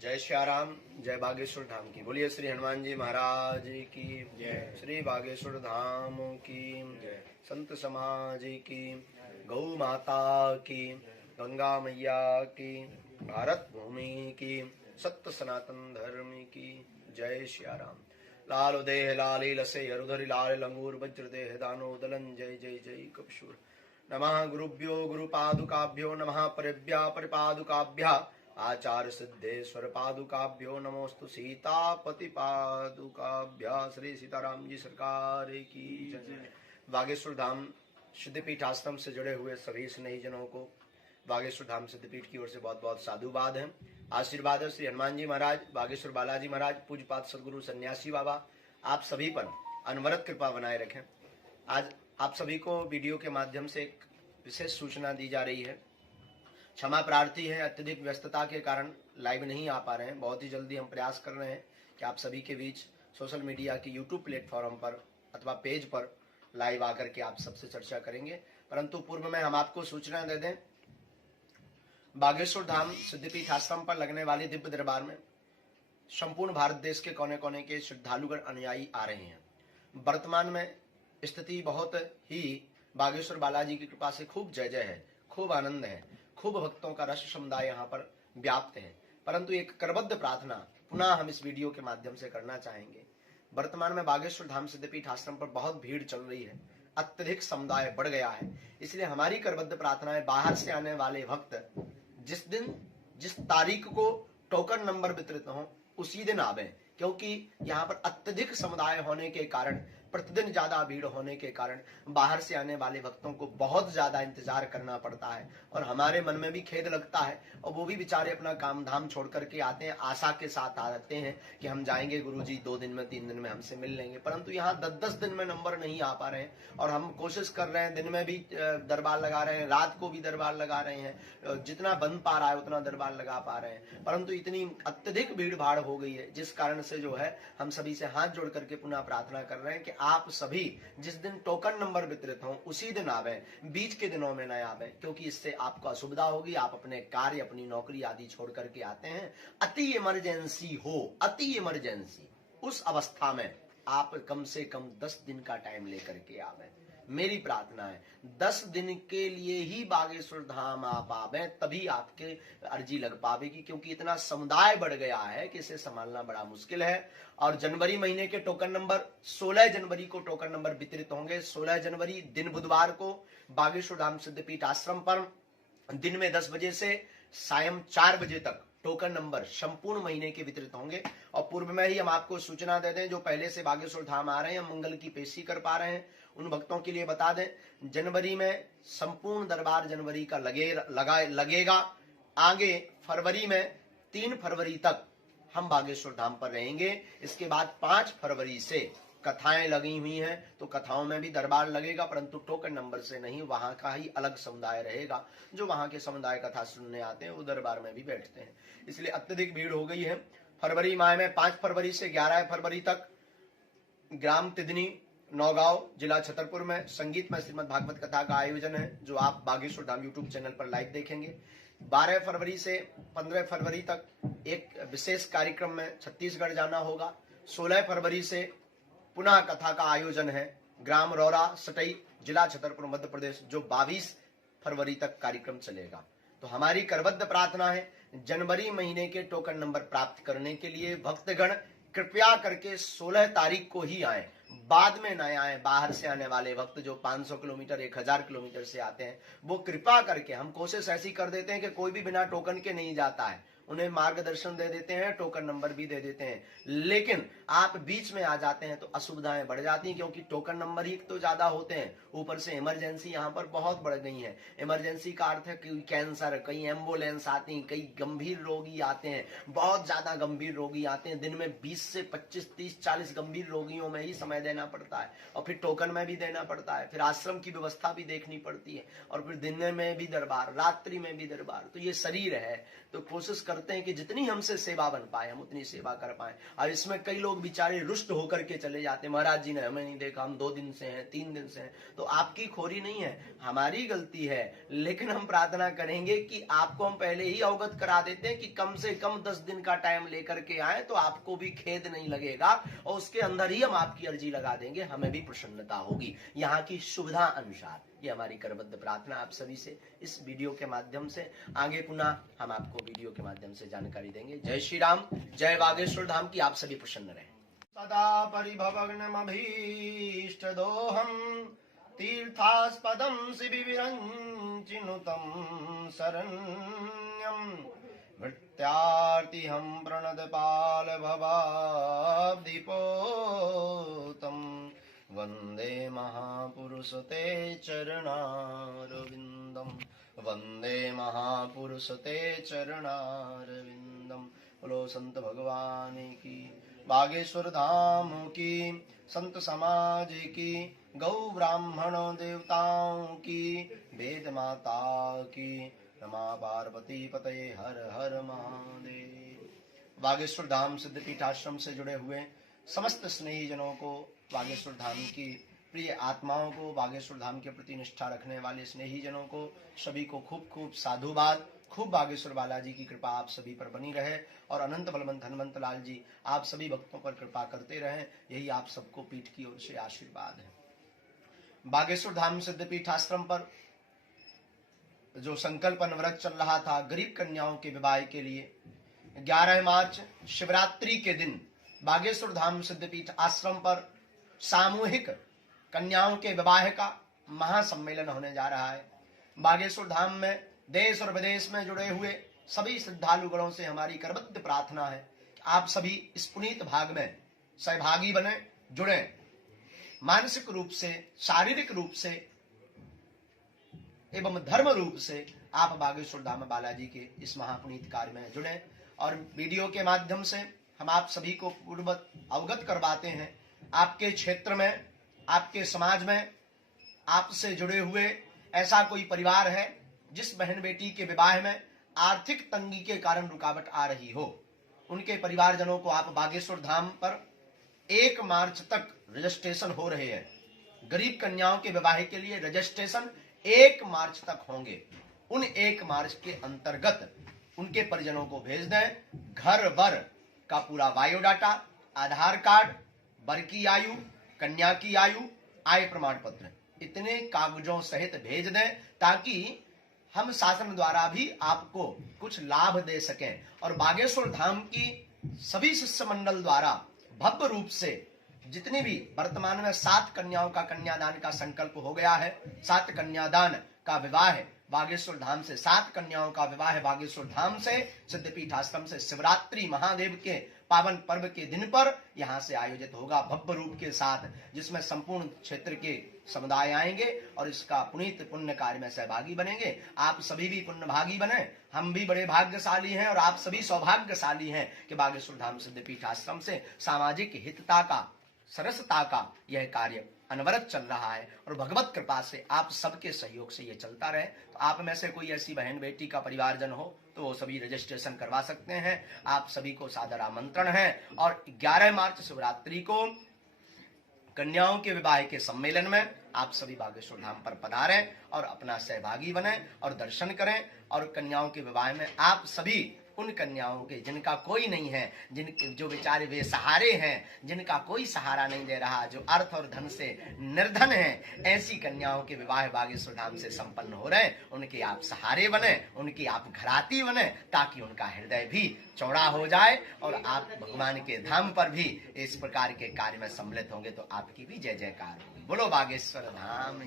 जय श्याराम, जय बागेश्वर धाम की। बोलिए श्री हनुमान जी महाराज की जय, श्री बागेश्वर धाम की जय, संत समाज की, गौ माता की, गंगा मैया की, भारत भूमि की, सत्य सनातन धर्म की जय श्याराम। लाल देह लाली लसे हरुधरि लाल लंगूर वज्र देह दानो दलन जय जय जय कपशूर। नमः गुरुभ्यो गुरुपादुकाभ्यो नमः परिभ्या परिपादुकाभ्या आचार्य सिद्धेश्वर पादुकाभ्यो नमोस्तु सीतापति पादुकाभ्या। श्री सीताराम जी सरकार की जय। बागेश्वर धाम सिद्धपीठ आश्रम से जुड़े हुए सभी स्नेही जनों को बागेश्वर धाम सिद्धपीठ की ओर से बहुत बहुत साधुवाद है, आशीर्वाद है। श्री हनुमान जी महाराज, बागेश्वर बालाजी महाराज, पूज्यपाद सदगुरु सन्यासी बाबा आप सभी पर अनवरत कृपा बनाए रखें। आज आप सभी को वीडियो के माध्यम से एक विशेष सूचना दी जा रही है। क्षमा प्रार्थी है, अत्यधिक व्यस्तता के कारण लाइव नहीं आ पा रहे हैं। बहुत ही जल्दी हम प्रयास कर रहे हैं कि आप सभी के बीच सोशल मीडिया की यूट्यूब प्लेटफॉर्म पर अथवा पेज पर लाइव आकर के आप सबसे चर्चा करेंगे। परंतु पूर्व में हम आपको सूचना दे दें, बागेश्वर धाम सिद्धपीठ आश्रम पर लगने वाले दिव्य दरबार में संपूर्ण भारत देश के कोने कोने के श्रद्धालुगण अनुयायी आ रहे हैं। वर्तमान में स्थिति बहुत ही बागेश्वर बालाजी की कृपा से खूब जय जय है, खूब आनंद है, खूब भक्तों का रस समुदाय यहाँ पर व्याप्त है। परंतु एक करबद्ध प्रार्थना पुनः हम इस वीडियो के माध्यम से करना चाहेंगे। वर्तमान में बागेश्वर धाम सिद्धपीठ आश्रम पर बहुत भीड़ चल रही है, अत्यधिक समुदाय बढ़ गया है। इसलिए हमारी करबद्ध प्रार्थना है, बाहर से आने वाले भक्त जिस दिन जिस तारीख को टोकन नंबर वितरित हो उसी दिन आवे, क्योंकि यहाँ पर अत्यधिक समुदाय होने के कारण, प्रतिदिन ज्यादा भीड़ होने के कारण बाहर से आने वाले भक्तों को बहुत ज्यादा इंतजार करना पड़ता है और हमारे मन में भी खेद लगता है। और वो भी बेचारे अपना काम धाम छोड़ करके आते हैं, आशा के साथ आते हैं कि हम जाएंगे गुरुजी 2 दिन में 3 दिन में हमसे मिल लेंगे। परंतु यहाँ 10-10 दिन में नंबर नहीं आ पा रहे हैं और हम कोशिश कर रहे हैं, दिन में भी दरबार लगा रहे हैं, रात को भी दरबार लगा रहे हैं, जितना बन पा रहा है उतना दरबार लगा पा रहे हैं। परंतु इतनी अत्यधिक भीड़ भाड़ हो गई है, जिस कारण से जो है हम सभी से हाथ जोड़ करके पुनः प्रार्थना कर रहे हैं कि आप सभी जिस दिन टोकन नंबर वितरित हो उसी दिन आवे, बीच के दिनों में न आवे, क्योंकि इससे आपको असुविधा होगी। आप अपने कार्य, अपनी नौकरी आदि छोड़ करके आते हैं, अति इमरजेंसी हो, अति इमरजेंसी, उस अवस्था में आप कम से कम 10 दिन का टाइम लेकर के आवे। मेरी प्रार्थना है 10 दिन के लिए ही बागेश्वर धाम आप आवे, तभी आपके अर्जी लग पावेगी, क्योंकि इतना समुदाय बढ़ गया है कि इसे संभालना बड़ा मुश्किल है। और जनवरी महीने के टोकन नंबर 16 जनवरी को टोकन नंबर वितरित होंगे। 16 जनवरी दिन बुधवार को बागेश्वर धाम सिद्धपीठ आश्रम पर दिन में 10 बजे से सायं 4 बजे तक टोकन नंबर संपूर्ण महीने के वितरित होंगे। और पूर्व में ही हम आपको सूचना दे दें, जो पहले से बागेश्वर धाम आ रहे हैं, मंगल की पेशी कर पा रहे हैं, उन भक्तों के लिए बता दें, जनवरी में संपूर्ण दरबार जनवरी का लगेगा। आगे फरवरी में 3 फरवरी तक हम बागेश्वर धाम पर रहेंगे। इसके बाद 5 फरवरी से कथाएं लगी हुई हैं, तो कथाओं में भी दरबार लगेगा, परंतु टोकन नंबर से नहीं, वहां का ही अलग समुदाय रहेगा। जो वहां के समुदाय कथा सुनने आते हैं वो दरबार में भी बैठते हैं। इसलिए अत्यधिक भीड़ हो गई है। फरवरी माह में 5 फरवरी से 11 फरवरी तक ग्राम तिदनी, नौगांव, जिला छतरपुर में संगीत में श्रीमद् भागवत कथा का आयोजन है, जो आप बागेश्वर धाम यूट्यूब चैनल पर लाइव देखेंगे। 12 फरवरी से 15 फरवरी तक एक विशेष कार्यक्रम में छत्तीसगढ़ जाना होगा। 16 फरवरी से पुनः कथा का आयोजन है, ग्राम रौरा सटई, जिला छतरपुर, मध्य प्रदेश, जो 22 फरवरी तक कार्यक्रम चलेगा। तो हमारी करबद्ध प्रार्थना है, जनवरी महीने के टोकन नंबर प्राप्त करने के लिए भक्तगण कृपया करके 16 तारीख को ही आए, बाद में न आए। बाहर से आने वाले भक्त जो 500 किलोमीटर 1000 किलोमीटर से आते हैं, वो कृपा करके, हम कोशिश ऐसी कर देते हैं कि कोई भी बिना टोकन के नहीं जाता है, उन्हें मार्गदर्शन दे देते हैं, टोकन नंबर भी दे देते हैं। लेकिन आप बीच में आ जाते हैं तो असुविधाएं बढ़ जाती हैं, क्योंकि टोकन नंबर ही तो ज्यादा होते हैं, ऊपर से इमरजेंसी यहाँ पर बहुत बढ़ गई है। इमरजेंसी का अर्थ है कि कैंसर, कई एम्बुलेंस आती हैं, कई गंभीर रोगी आते हैं, बहुत ज्यादा गंभीर रोगी आते हैं। दिन में 20 से 25, 30, 40 गंभीर रोगियों में ही समय देना पड़ता है, और फिर टोकन में भी देना पड़ता है, फिर आश्रम की व्यवस्था भी देखनी पड़ती है, और फिर दिन में भी दरबार, रात्रि में भी दरबार। तो ये शरीर है, तो कोशिश करते हैं कि जितनी हमसे सेवा बन पाए हम उतनी सेवा कर पाए। और इसमें कई लोग बेचारे रुष्ट होकर के चले जाते, महाराज जी ने हमें नहीं देखा, हम 2 दिन से हैं, 3 दिन से हैं। तो आपकी खोरी नहीं है, हमारी गलती है, लेकिन हम प्रार्थना करेंगे कि आपको हम पहले ही अवगत करा देते हैं कि कम से कम 10 दिन का टाइम लेकर के आए, तो आपको भी खेद नहीं लगेगा और उसके अंदर ही हम आपकी अर्जी लगा देंगे, हमें भी प्रसन्नता होगी यहाँ की सुविधा अनुसार। ये हमारी करबद्ध प्रार्थना आप सभी से इस वीडियो के माध्यम से। आगे पुनः हम आपको वीडियो के माध्यम से जानकारी देंगे। जय श्री राम, जय बागेश्वर धाम की आप सभी प्रसन्न रहें। सदा परिभवग्नमभीष्ट दोहम तीर्थास्पदम शिविरंचिनुतम शरण्यम भृत्यार्तिहं प्रणतपाल भवाब्धिपोतम वंदे महापुरुष ते चरणारविंदम, वंदे महापुरुष ते चरणारविंदम। बोलो संत भगवान की, बागेश्वर धाम की, संत समाज की, गौ ब्राह्मण देवताओं की, वेद माता की, रमा पार्वती पतये हर हर महादेव। बागेश्वर धाम सिद्धपीठ आश्रम से जुड़े हुए समस्त स्नेही जनों को, बागेश्वर धाम की प्रिय आत्माओं को, बागेश्वर धाम के प्रति निष्ठा रखने वाले स्नेही जनों को, सभी को खूब खूब साधुवाद। खूब बागेश्वर बालाजी की कृपा आप सभी पर बनी रहे और अनंत बलवंत हनुमंत लाल जी आप सभी भक्तों पर कृपा करते रहें, यही आप सबको पीठ की ओर से आशीर्वाद है। बागेश्वर धाम सिद्धपीठ आश्रम पर जो संकल्पन व्रत चल रहा था गरीब कन्याओं के विवाह के लिए, 11 मार्च शिवरात्रि के दिन बागेश्वर धाम सिद्धपीठ आश्रम पर सामूहिक कन्याओं के विवाह का महासम्मेलन होने जा रहा है। बागेश्वर धाम में देश और विदेश में जुड़े हुए सभी श्रद्धालुगणों से हमारी करबद्ध प्रार्थना है कि आप सभी इस पुनीत भाग में सहभागी बने, जुड़े, मानसिक रूप से, शारीरिक रूप से एवं धर्म रूप से आप बागेश्वर धाम बालाजी के इस महापुनीत कार्य में जुड़े। और वीडियो के माध्यम से हम आप सभी को पूर्ववत अवगत करवाते हैं, आपके क्षेत्र में, आपके समाज में आपसे जुड़े हुए ऐसा कोई परिवार है जिस बहन बेटी के विवाह में आर्थिक तंगी के कारण रुकावट आ रही हो, उनके परिवारजनों को आप बागेश्वर धाम पर 1 मार्च तक रजिस्ट्रेशन हो रहे हैं। गरीब कन्याओं के विवाह के लिए रजिस्ट्रेशन 1 मार्च तक होंगे। उन 1 मार्च के अंतर्गत उनके परिजनों को भेज दें। घर वर का पूरा बायोडाटा, आधार कार्ड, वर की आयु, कन्या की आयु, आय प्रमाण पत्र, इतने कागजों सहित भेज दें ताकि हम शासन द्वारा भी आपको कुछ लाभ दे सकें। और बागेश्वर धाम की सभी शिष्य मंडल द्वारा भव्य रूप से जितनी भी वर्तमान में 7 कन्याओं का कन्यादान का संकल्प हो गया है, 7 कन्यादान का विवाह बागेश्वर धाम से, 7 कन्याओं का विवाह बागेश्वर धाम से सिद्धपीठ आश्रम से शिवरात्रि महादेव के पावन पर्व के दिन पर यहाँ से आयोजित होगा भव्य रूप के साथ, जिसमें संपूर्ण क्षेत्र के समुदाय आएंगे और इसका पुनीत पुण्य कार्य में सहभागी बनेंगे। आप सभी भी पुण्यभागी बने, हम भी बड़े भाग्यशाली हैं और आप सभी सौभाग्यशाली हैं कि बागेश्वर धाम सिद्धपीठ आश्रम से सामाजिक हितता का, सरसता का यह कार्य अनवरत चल रहा है और भगवत कृपा से आप सबके सहयोग से ये चलता रहे। तो आप में से कोई ऐसी बहन बेटी का परिवारजन हो तो वो सभी रजिस्ट्रेशन करवा सकते हैं। आप सभी को सादर आमंत्रण है। और 11 मार्च शिवरात्रि को कन्याओं के विवाह के सम्मेलन में आप सभी बागेश्वर धाम पर पधारें और अपना सहभागी बने और दर्शन करें। और कन्याओं के विवाह में आप सभी उन कन्याओं के जिनका कोई नहीं है, जो बेचारे बेसहारे हैं, जिनका कोई सहारा नहीं दे रहा, जो अर्थ और धन से निर्धन हैं, ऐसी कन्याओं के विवाह बागेश्वर धाम से संपन्न हो रहे हैं। उनके आप सहारे बने, उनकी आप घराती बने, ताकि उनका हृदय भी चौड़ा हो जाए और आप भगवान के धाम पर भी इस प्रकार के कार्य में सम्मिलित होंगे तो आपकी भी जय जयकार होगी। बोलो बागेश्वर धाम।